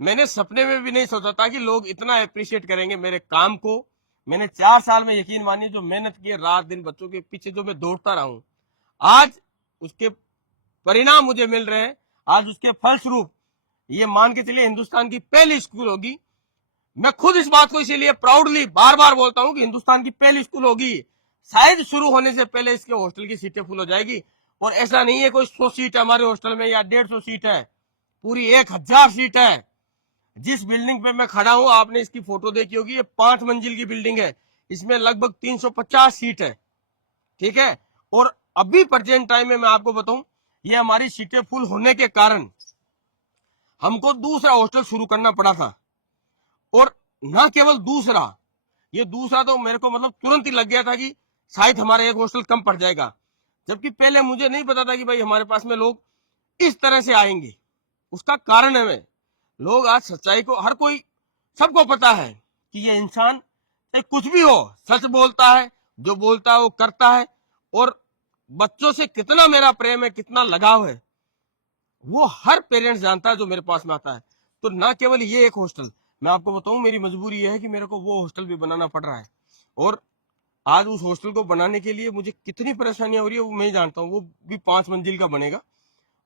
मैंने सपने में भी नहीं सोचा था कि लोग इतना अप्रिशिएट करेंगे मेरे काम को। मैंने 4 साल में, यकीन मानिए, जो मेहनत की है रात दिन बच्चों के पीछे, जो मैं दौड़ता रहा हूं, आज उसके परिणाम मुझे मिल रहे हैं। आज उसके फलस्वरूप ये मान के चलिए हिंदुस्तान की पहली स्कूल होगी। मैं खुद इस बात को इसीलिए प्राउडली बार बार बोलता हूं कि हिंदुस्तान की पहली स्कूल होगी। शायद शुरू होने से पहले इसके हॉस्टल की सीटें फुल हो जाएगी। और ऐसा नहीं है कोई 100 सीट है हमारे हॉस्टल में या 150 सीट है, पूरी 1000 सीट है। जिस बिल्डिंग पे मैं खड़ा हूं, आपने इसकी फोटो देखी होगी, ये 5 मंजिल की बिल्डिंग है। इसमें लगभग 350 सीट है। ठीक है। और अभी प्रेजेंट टाइम में मैं आपको बताऊं, ये हमारी सीटें फुल होने के कारण हमको दूसरा हॉस्टल शुरू करना पड़ा था। और ना केवल दूसरा, ये दूसरा तो मेरे को मतलब तुरंत ही लग गया था कि शायद हमारा एक हॉस्टल कम पड़ जाएगा। जबकि पहले मुझे नहीं पता था कि भाई हमारे पास में लोग इस तरह से आएंगे। उसका कारण है, मैं लोग आज सच्चाई को, हर कोई, सबको पता है कि ये इंसान चाहे कुछ भी हो, सच बोलता है, जो बोलता है वो करता है। और बच्चों से कितना मेरा प्रेम है, कितना लगाव है, वो हर पेरेंट्स जानता है जो मेरे पास में आता है। तो ना केवल ये एक हॉस्टल, मैं आपको बताऊं, मेरी मजबूरी ये है कि मेरे को वो हॉस्टल भी बनाना पड़ रहा है। और आज उस हॉस्टल को बनाने के लिए मुझे कितनी परेशानियां हो रही है वो मैं जानता हूँ। वो भी 5 मंजिल का बनेगा,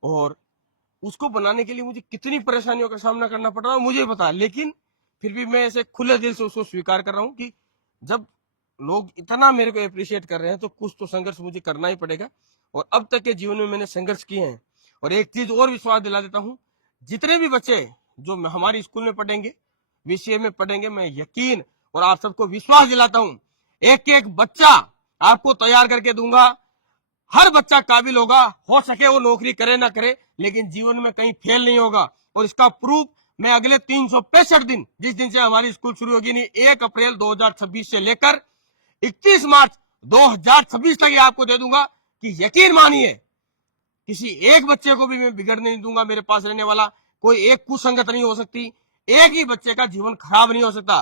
और उसको बनाने के लिए मुझे कितनी परेशानियों का सामना करना पड़ रहा है मुझे पता है। लेकिन फिर भी मैं ऐसे खुले दिल से उसको स्वीकार कर रहा हूँ कि जब लोग इतना मेरे को अप्रिशिएट कर रहे हैं तो कुछ तो संघर्ष मुझे करना ही पड़ेगा। और अब तक के जीवन में मैंने संघर्ष किए हैं। और एक चीज और विश्वास दिला देता हूँ, जितने भी बच्चे जो हमारी स्कूल में पढ़ेंगे, विषय में पढ़ेंगे, मैं यकीन और आप सबको विश्वास दिलाता हूँ, एक एक बच्चा आपको तैयार करके दूंगा। हर बच्चा काबिल होगा, हो सके वो नौकरी करे ना करे, लेकिन जीवन में कहीं फेल नहीं होगा। और इसका प्रूफ मैं अगले 365 दिन, जिस दिन से हमारी स्कूल शुरू होगी, नहीं 1 अप्रैल 2026 से लेकर 31 मार्च 2026 तक ये आपको दे दूंगा कि यकीन मानिए किसी एक बच्चे को भी मैं बिगड़ने नहीं दूंगा। मेरे पास रहने वाला कोई एक कुसंगत नहीं हो सकती, एक ही बच्चे का जीवन खराब नहीं हो सकता।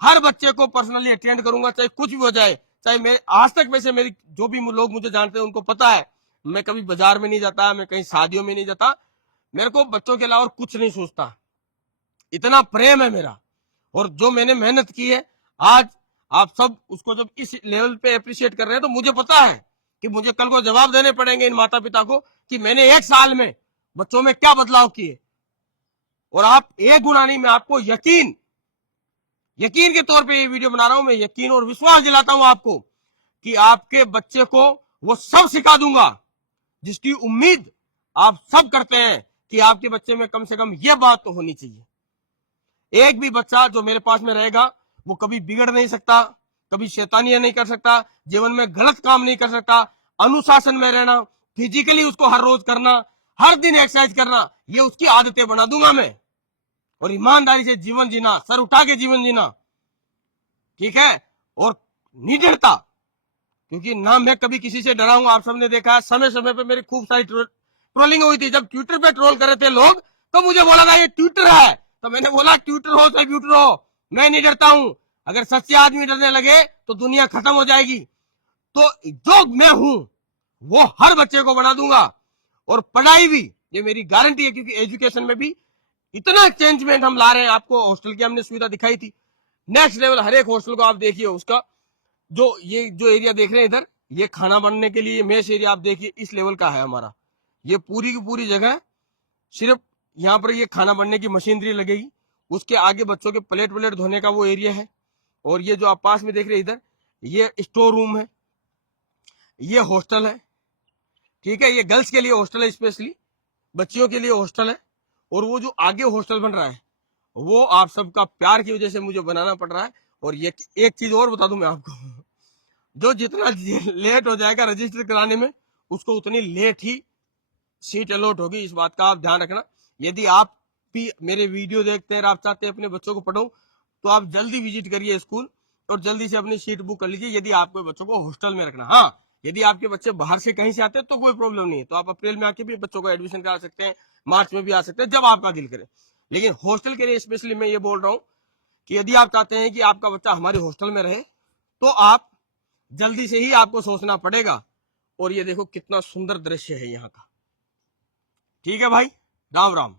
हर बच्चे को पर्सनली अटेंड करूंगा, चाहे कुछ भी हो जाए। चाहे मेरे आज तक वैसे मेरी जो भी लोग मुझे जानते हैं उनको पता है, मैं कभी बाजार में नहीं जाता, मैं कहीं शादियों में नहीं जाता, मेरे को बच्चों के अलावा कुछ नहीं सोचता। इतना प्रेम है मेरा। और जो मैंने मेहनत की है, आज आप सब उसको जब इस लेवल पे अप्रिशिएट कर रहे हैं, तो मुझे पता है कि मुझे कल को जवाब देने पड़ेंगे इन माता पिता को कि मैंने 1 साल में बच्चों में क्या बदलाव किए। और आप एक गुना नहीं, मैं आपको यकीन के तौर पे ये वीडियो बना रहा हूं। मैं यकीन और विश्वास दिलाता हूं आपको कि आपके बच्चे को वो सब सिखा दूंगा जिसकी उम्मीद आप सब करते हैं कि आपके बच्चे में कम से कम ये बात तो होनी चाहिए। एक भी बच्चा जो मेरे पास में रहेगा वो कभी बिगड़ नहीं सकता, कभी शैतानियां नहीं कर सकता, जीवन में गलत काम नहीं कर सकता। अनुशासन में रहना, फिजिकली उसको हर रोज करना, हर दिन एक्सरसाइज करना, ये उसकी आदतें बना दूंगा मैं। और ईमानदारी से जीवन जीना, सर उठा के जीवन जीना, ठीक है। और निडरता, क्योंकि ना मैं कभी किसी से डरा हूं। आप सबने देखा है समय समय पे मेरी खूब सारी ट्रोलिंग हुई थी। जब ट्विटर पे ट्रोल कर रहे थे लोग, तो मुझे बोला था ये ट्विटर है, तो मैंने बोला ट्विटर हो चाहे ट्विटर हो, मैं नहीं डरता हूं। अगर सच्चे आदमी डरने लगे तो दुनिया खत्म हो जाएगी। तो जो मैं हूं वो हर बच्चे को बना दूंगा। और पढ़ाई भी, ये मेरी गारंटी है, क्योंकि एजुकेशन में भी इतना चेंजमेंट हम ला रहे हैं। आपको हॉस्टल की हमने सुविधा दिखाई थी, नेक्स्ट लेवल। हर एक हॉस्टल को आप देखिए, उसका ये जो एरिया देख रहे हैं इधर, ये खाना बनने के लिए मेस एरिया आप देखिए, इस लेवल का है हमारा। ये पूरी की पूरी जगह सिर्फ यहाँ पर ये खाना बनने की मशीनरी लगेगी। उसके आगे बच्चों के प्लेट व्लेट धोने का वो एरिया है। और ये जो आप पास में देख रहे हैं इधर, ये स्टोर रूम है, ये हॉस्टल है, ठीक है। ये गर्ल्स के लिए हॉस्टल है, स्पेशली बच्चियों के लिए हॉस्टल है। और वो जो आगे हॉस्टल बन रहा है वो आप सबका प्यार की वजह से मुझे बनाना पड़ रहा है। और ये एक चीज और बता दूं मैं आपको, जो जितना लेट हो जाएगा रजिस्टर कराने में, उसको उतनी लेट ही सीट अलॉट होगी। इस बात का आप ध्यान रखना। यदि आप भी मेरे वीडियो देखते हैं और आप चाहते हैं अपने बच्चों को पढ़ो, तो आप जल्दी विजिट करिए स्कूल और जल्दी से अपनी सीट बुक कर लीजिए, यदि आपके बच्चों को हॉस्टल में रखना। हाँ, यदि आपके बच्चे बाहर से कहीं से आते हैं तो कोई प्रॉब्लम नहीं है, तो आप अप्रैल में आके भी बच्चों को एडमिशन करा सकते हैं, मार्च में भी आ सकते हैं, जब आपका दिल करे। लेकिन हॉस्टल के लिए स्पेशली मैं ये बोल रहा हूँ कि यदि आप चाहते हैं कि आपका बच्चा हमारे हॉस्टल में रहे, तो आप जल्दी से ही आपको सोचना पड़ेगा। और ये देखो कितना सुंदर दृश्य है यहाँ का। ठीक है भाई, राम राम।